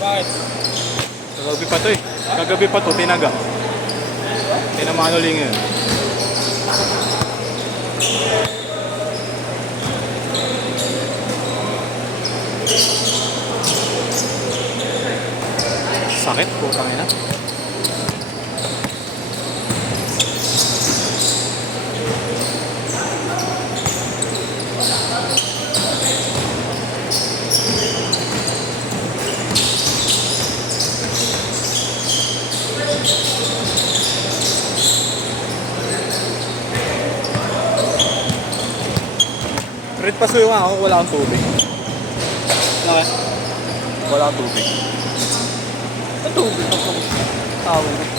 Bakit? Kagabi pa to eh. Kagabi pa to, tinaga. Tinamanuling yun. Sakit, putang ina. Red pasuyo nga ako, wala akong tubig. Bakit? Wala akong tubig. Tubig ako. Tawag.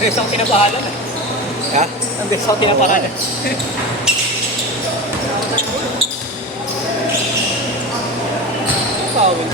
Ang beses ako tinapahalan eh. Ha? Ang beses ako tinapahalan. Tawag.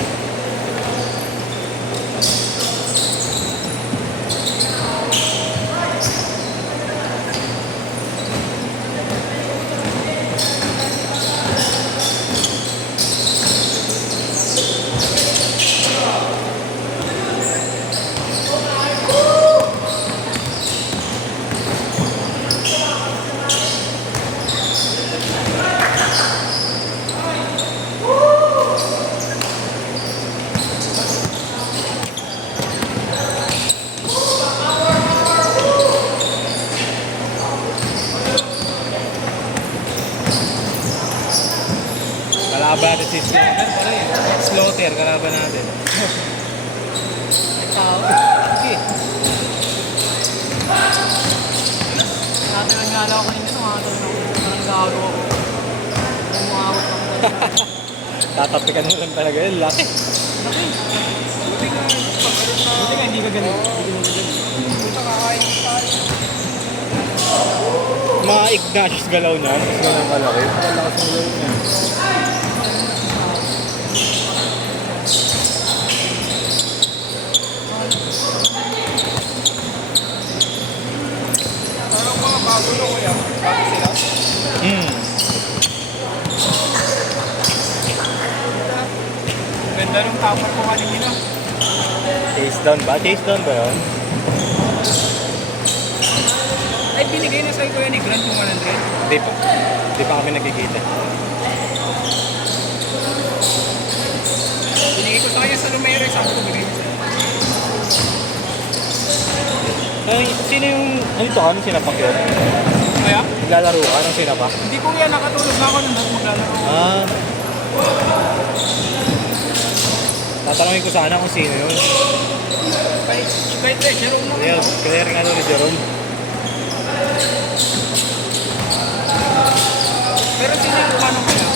Kalaban natin si Slaughter, kalaban natin. Sige. Natangan ako kanina sa mga tanong ako. Parang gago ako. Umawat ako. Tatapikan mo lang talaga yun, laki. Laki. Buti nga hindi ka ganun. Buta kakain mo tayo. Mga Ignatius galaw na, mas ganang kalaki. Ang lakas ng galaw niya. Parang mga bago na kuya. Bago sila. Ganda nung tapon ko kanina. Chase down ba? Chase down ba yun? Ay, binigay na sa'yo kuya ni Grant yung 100. Hindi pa. Hindi pa kami nagkikita. Binigay ko sa kanya sa numero. Sabi ko, bigay mo sa'yo. Ay, sino yung... Ano ito? Anong sinapak yun? Kaya? Naglalaro ka? Anong sinapak? Hindi ko yan nakatulog na ako nung maglalaro. Ah. Tatanungin ko sana kung sino yun. Kahit Jerome naman Yes, ako. kaya rin ano ni Jerome. Pero sino yung kumano ko na?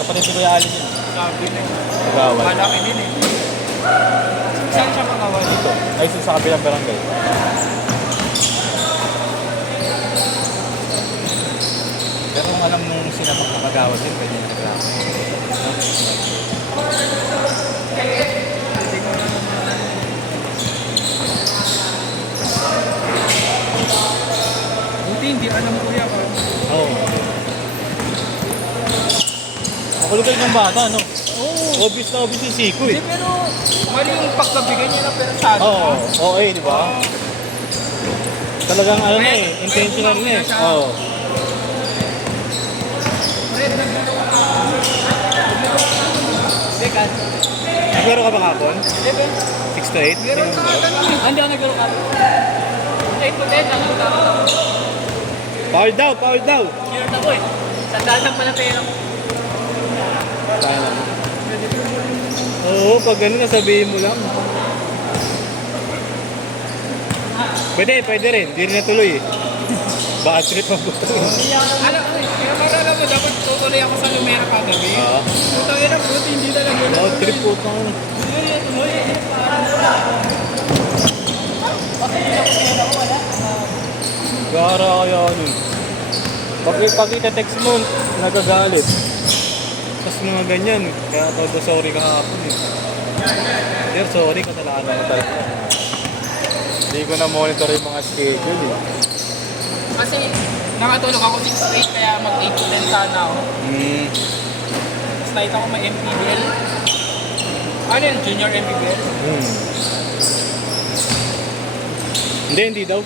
Kapatid si Kuya Alin yun. Sabi na yun. Nagawal. Malaki din eh. Saan siya pangawal? Dito. Ay, sa kabilang barangay. Pero kung alam mo sinapak na kagawad yun, pwede na nagreklamo. Buti hindi alam mo kuya ka. Oo. Makulugay ng bata, no? Oo. Obvious na obvious yung siko eh. Hindi, pero mali yung pagkabigay niya ng persado. Oo, okay, di ba? Talagang ano na eh, intentional na eh. Oo. Red, naglaro ka. Teka. Naglaro ka ba kapon? Teka. 6 to 8? Meron ka ganun eh. Hindi ako naglaro ka. 8 to 10, ano ka? Power down, power down! Meron ako eh. Sandaan lang pala pera ko. Kaya lang. Oo, pag gano'n nasabihin mo lang. Pwede rin. Hindi rin natuloy eh. Baka trip ang buto. Alam mo, kaya parang mo, dapat tutuloy ako sa Lumera kagabi. Oo. Puto yun ang buti, hindi talaga yun. Oo, trip po pang. Gara kaya nun. Pag ita-text mo, nagagalit. Tapos mga ganyan. Kaya todo sorry kahapon eh. Sir, sorry, kasalanan ko talaga. Hindi ko na monitor yung mga schedule eh. Kasi nakatulog ako 6 to 8, kaya mag-8 to 10 sana ako. Tapos nakita ko may MPBL. Ano yun? Junior MPBL? Hindi daw.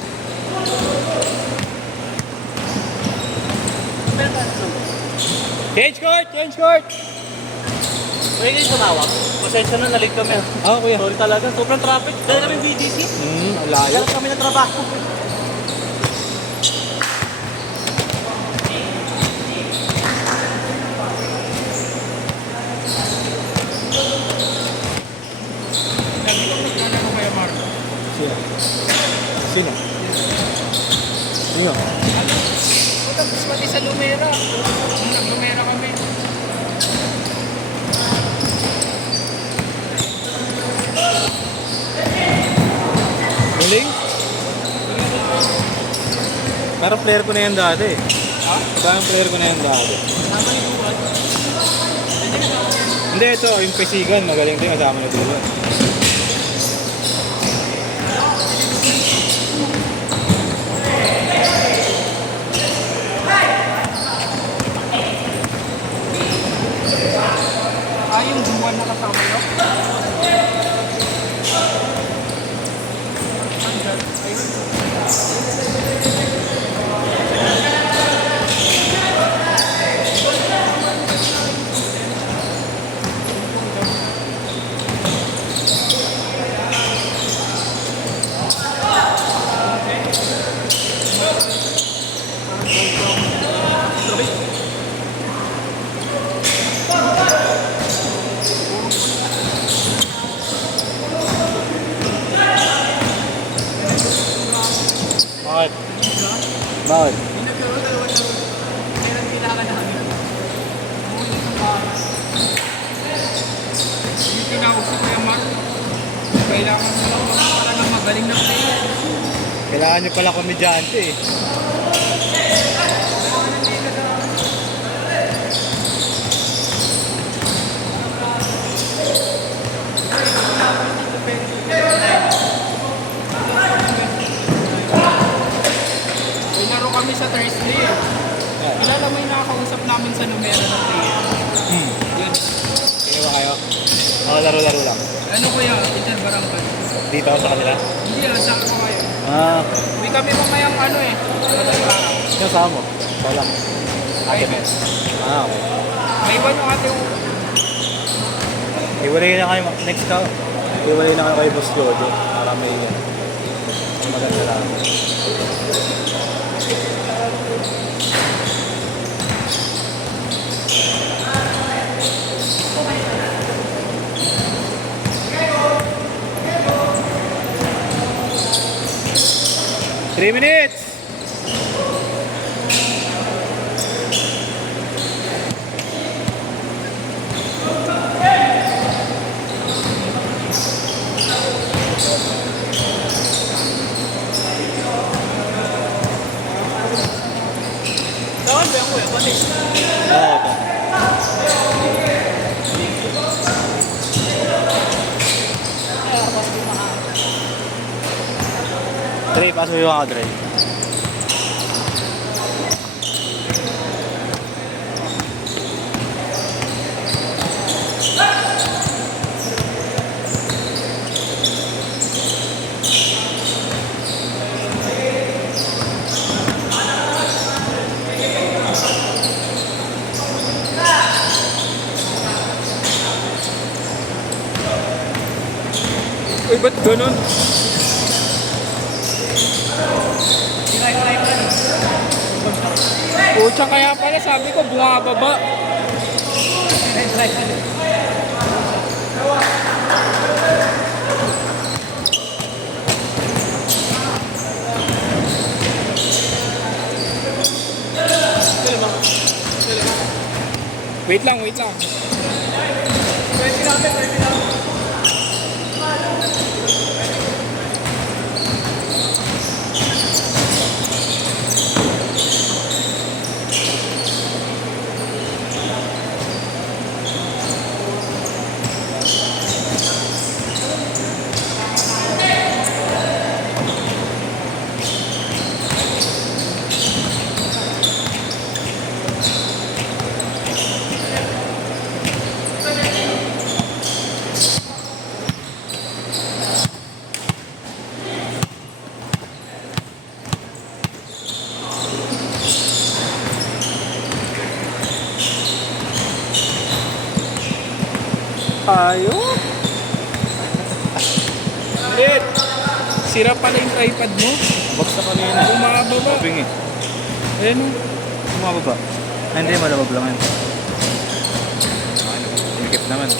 Change court! Pwede yung tumawag. Pasensya na, nalit kami. Ah, kuya. Sorry talaga, sobrang traffic. Dahil namin BGC. Ang layo. Dahil kami ng trabaho. Lagi ko magkano kaya Marco. Sino? Tapos pati sa Lumera. Nung nag-Lumera kami. Muling? Pero player ko na yan dati. Ha? Parang player ko na yan dati. Tama ni Duwan. Hindi, ito, yung Pesigan, magaling din kasama na dito. Yung Duwan na kasama nyo? Andyan. Ayun. Bakit? Bakit? Yung nagkaroon ng meron kailangan namin. Umuwi ng bahay. Yung tinawag si Kuya Mark. Kailangan mo lang para ng magaling na player. Kailangan nyo pala komedyante eh. May laro kami sa Thursday eh. Kilala mo yung nakakausap namin sa numero ng player. Yun. Kaya ba kayo? Oo, laro-laro lang. Ano kuya? Peter Barangay. Dito ako sa kanila. Hindi ah, saan ko kayo? Ah, Uwi kami mamayang ano eh. Madaling araw. sino saan mo? Wala. Ay, Ben. Ah, okay. May iwan yung ate ko. Iwalay na kayo, next ka. Iwalay na kayo kay Boss Jojo. Para may maganda lang. Three minutes! Saan ba yung kuya? Pati. Oo, ito. Dre, pasok yung ako, Dre. Uy, ba't ganun? Pucha, kaya pala sabi ko bumababa. Wait lang, wait lang. Tayo? Ulit! Sira pala yung tripod mo. Bagsak kanina. Bumababa. Sabing eh. Ayan o. Bumababa. Ay, hindi, malamag lang yan. Mikip naman.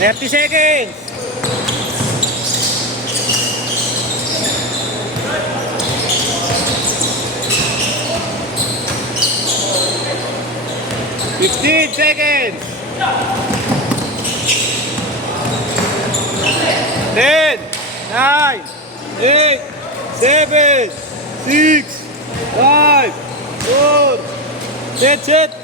Thirty seconds! $15 seconds! 10, 9, 8, 7, 6, 5, 4, set, set!